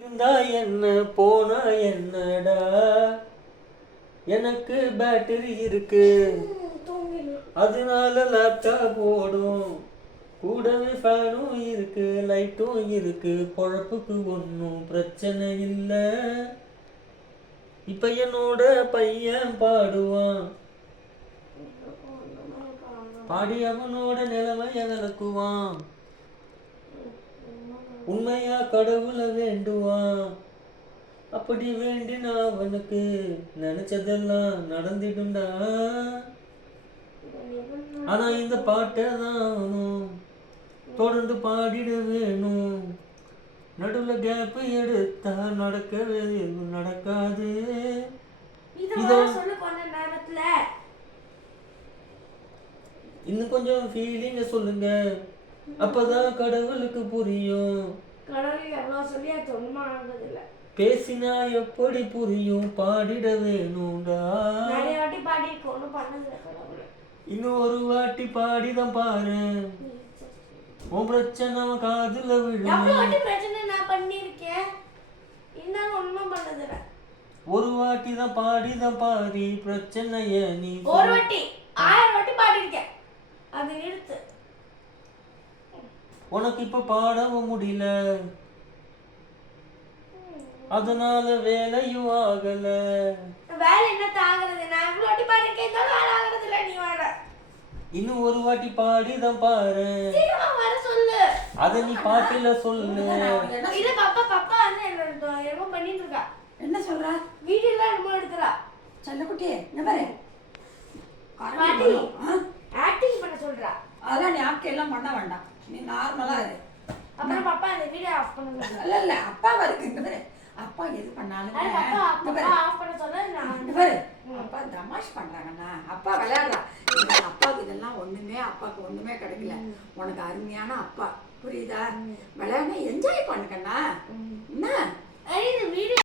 இருந்தா என்ன போனா என்னடா, எனக்கு பேட்டரி இருக்கு, அதனால லேப்டாப் ஓடும், கூடவே ஃபேனும் இருக்கு, லைட்டும் இருக்கு, பொழப்புக்கு ஒன்றும் பிரச்சனை இல்லை. இப்ப என்னோட பையன் பாடுவான், பாடி அவனோட நிலைமைய விளக்குவான், உண்மையா கடவுளை வேண்டுவான். அப்படி வேண்டினா அவனுக்கு நினைச்சதெல்லாம் நடந்திடும்டா. ஆனா இந்த பாட்டை தான் தொடர்ந்து பாடிட வேணும். நடுவில் கேப் எடுத்தா நடக்கவே நடக்காது. இன்னும் கொஞ்சம் ஃபீலிங்க சொல்லுங்க, அப்பதான் கடவுளுக்கு புரியும். பேசினா எப்படி புரியும், பாடிட வேணும்டா. இன்னும் ஒரு வாட்டி பாடிதான் பாரு, உன் பிரச்சனை காதுல விழும். ஒரு வாட்டி தான் பாடிதான் பாரி பிரச்சனைய நீ ஒரு வாட்டி 1000 வாட்டி பாடிருக்கேன், அது நிறுத்து. உனக்கு இப்ப பாடவும் முடியல, அதனால வேலையும் ஆகல. வேலை என்ன தாங்குறது? நான் இவ்வளவு வாட்டி பாடிருக்கேன், வேலை ஆகுறது இல்ல. நீ வர இன்னும் ஒரு வாட்டி பாடிதான் பாரு, வர சொல்லு. அத நீ பாட்டில சொல்லு. இல்ல பாப்பா, பாப்பா என்னமோ பண்ணிட்டு இருக்கா. என்ன சொல்ற? வீடியோ எல்லாம் என்னமோ எடுக்கிறா. செல்லக்குட்டி என்ன பாரு, ஆக்டிங் பண்ண சொல்றா. அதெல்லாம் நீ ஆக்டிங் எல்லாம் பண்ண வேண்டாம், நீ நார்மலா இரு. அப்புறம் பாப்பா அந்த வீடியோ ஆஃப் பண்ண. இல்ல அப்பா இருக்கு இங்க பாரு, அப்பா எது பண்ணாலும் ஆஃப் பண்ண சொல்ல. நான் பாரு, அப்பா தமாஷ் பண்றாங்கண்ணா, அப்பா விளையாடுறா. அப்பாவுக்கு இதெல்லாம் ஒண்ணுமே, அப்பாவுக்கு ஒண்ணுமே கிடைக்கல. உனக்கு அருமையான அப்பா, புரியுதா? விளையாட என்ஜாய் பண்ணுக்கண்ணா. என்ன வீடியோ